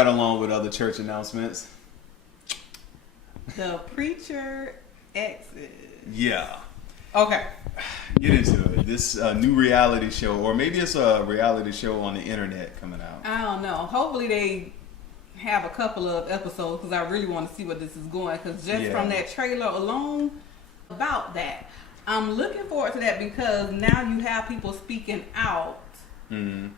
right along with other church announcements. The preacher Exes. Yeah. Okay. Get into it. This new reality show, or maybe it's a reality show on the internet coming out. I don't know. Hopefully they have a couple of episodes because I really want to see where this is going. Because just from that trailer alone about that, I'm looking forward to that because now you have people speaking out on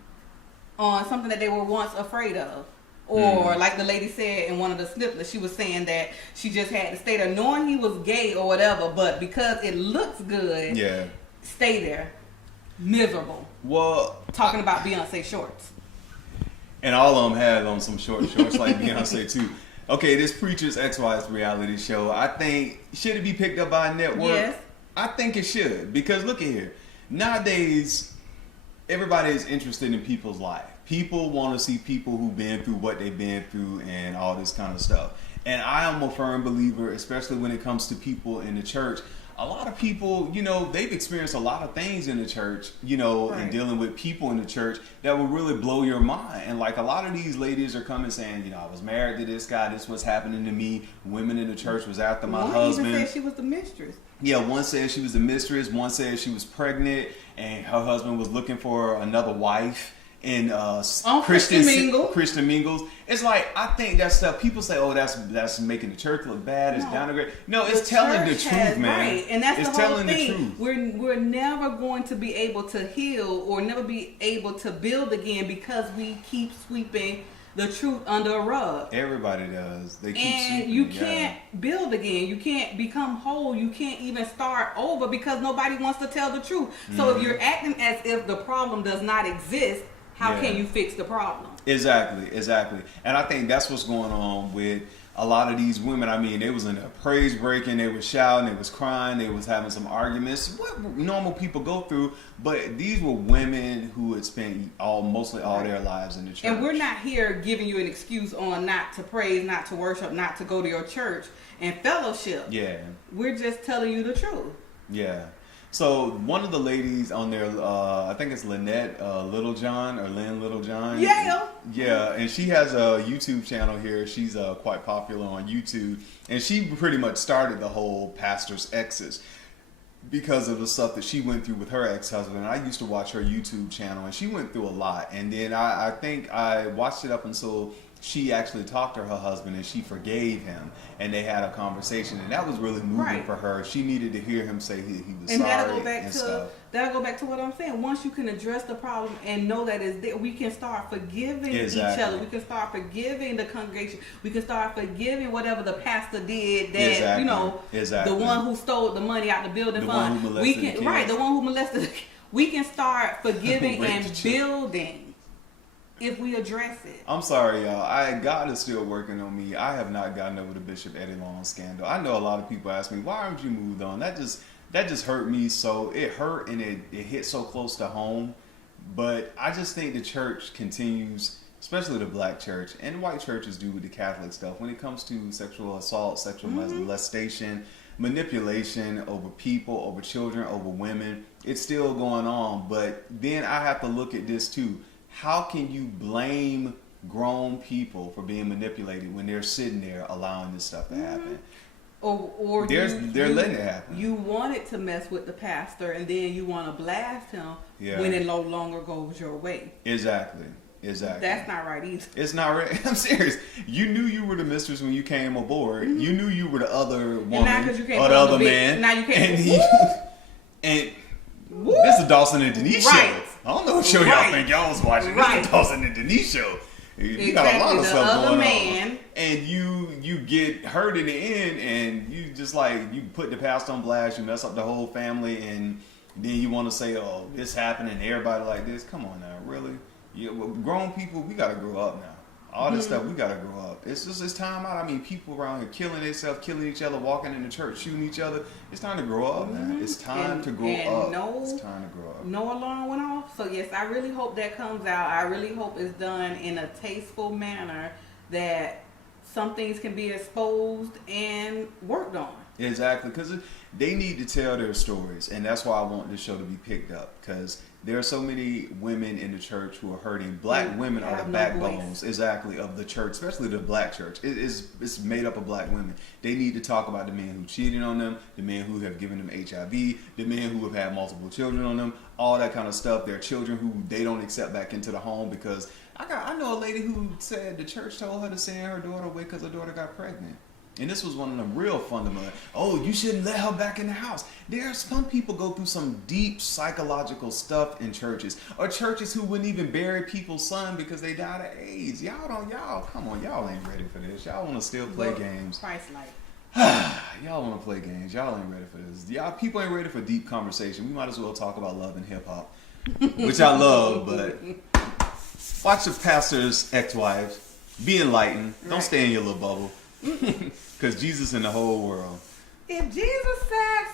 something that they were once afraid of. Or like the lady said in one of the snippets, she was saying that she just had to stay there knowing he was gay or whatever, but because it looks good, stay there. Miserable. Well, talking about Beyonce shorts. And all of them had on some shorts like Beyonce too. Okay, this Preacher's Ex-Wives reality show, I think, should it be picked up by a network? Yes. I think it should, because look at here. Nowadays, everybody is interested in people's life. People want to see people who've been through what they've been through and all this kind of stuff. And I am a firm believer, especially when it comes to people in the church. A lot of people, you know, they've experienced a lot of things in the church, you know, and dealing with people in the church that will really blow your mind. And like a lot of these ladies are coming saying, you know, I was married to this guy, this was happening to me. Women in the church was after my husband. One even said she was the mistress. Yeah, one said she was the mistress, one said she was pregnant and her husband was looking for another wife. And Christian Mingles. It's like, I think that stuff, people say, oh, that's making the church look bad, it's downgraded. No, it's telling the truth, man. Right. And that's it's the whole telling thing. The truth. We're never going to be able to heal or never be able to build again because we keep sweeping the truth under a rug. Everybody does. They keep and sweeping, you can't build again. You can't become whole. You can't even start over because nobody wants to tell the truth. So if you're acting as if the problem does not exist, how can you fix the problem? Exactly. And I think that's what's going on with a lot of these women. I mean, they was in a praise breaking, they was shouting, they was crying, they was having some arguments, what normal people go through. But these were women who had spent mostly all their lives in the church. And we're not here giving you an excuse on not to praise, not to worship, not to go to your church and fellowship. Yeah. We're just telling you the truth. Yeah. So one of the ladies on there, I think it's Lynette Littlejohn or Lynn Littlejohn. Yeah. Yeah, and she has a YouTube channel here. She's quite popular on YouTube. And she pretty much started the whole pastor's exes because of the stuff that she went through with her ex-husband. I used to watch her YouTube channel, and she went through a lot. And then I think I watched it up until she actually talked to her husband and she forgave him and they had a conversation, and that was really moving for her. She needed to hear him say he was and sorry that'll go back to what I'm saying. Once you can address the problem and know that it's there, we can start forgiving each other. We can start forgiving the congregation. We can start forgiving whatever the pastor did that the one who stole the money out the building fund. The one who molested. We can start forgiving and building. If we address it. I'm sorry, y'all. God is still working on me. I have not gotten over the Bishop Eddie Long scandal. I know a lot of people ask me, why aren't you moved on? That just hurt me so. It hurt and it hit so close to home. But I just think the church continues, especially the black church, and white churches do with the Catholic stuff, when it comes to sexual assault, sexual molestation, manipulation over people, over children, over women. It's still going on. But then I have to look at this too. How can you blame grown people for being manipulated when they're sitting there allowing this stuff to happen? Or they're letting it happen. You wanted to mess with the pastor, and then you want to blast him when it no longer goes your way. Exactly. That's not right either. It's not right. I'm serious. You knew you were the mistress when you came aboard. You knew you were the other woman or the other man. Now you can't. And this is Dawson and Denise show. I don't know what show y'all think y'all was watching. This is Dawson and Denise show. You got a lot of stuff going on. And you get hurt in the end, and you just you put the past on blast, you mess up the whole family, and then you want to say, oh, this happened and everybody like this. Come on now, really? Grown people, we got to grow up now. All this stuff, we got to grow up. It's time out. I mean, people around here killing themselves, killing each other, walking in the church, shooting each other. It's time to grow up, man. It's time to grow up. It's time to grow up. No alarm went off. So, yes, I really hope that comes out. I really hope it's done in a tasteful manner that some things can be exposed and worked on. Exactly, because they need to tell their stories, and that's why I want this show to be picked up, because there are so many women in the church who are hurting. Black women are the backbones, exactly, of the church, especially the black church. It's made up of black women. They need to talk about the men who cheated on them, the men who have given them HIV, the men who have had multiple children on them, all that kind of stuff. Their children who they don't accept back into the home because I know a lady who said the church told her to send her daughter away because her daughter got pregnant. And this was one of them real fundamental. Oh, you shouldn't let her back in the house. There are some people go through some deep psychological stuff in churches, or churches who wouldn't even bury people's son because they died of AIDS. Come on, y'all ain't ready for this. Y'all want to still play games. Christ-like. Y'all want to play games. Y'all ain't ready for this. Y'all people ain't ready for deep conversation. We might as well talk about love and hip hop, which I love. But watch the pastor's ex-wives. Be enlightened. Don't stay in your little bubble. Because Jesus in the whole world. If Jesus said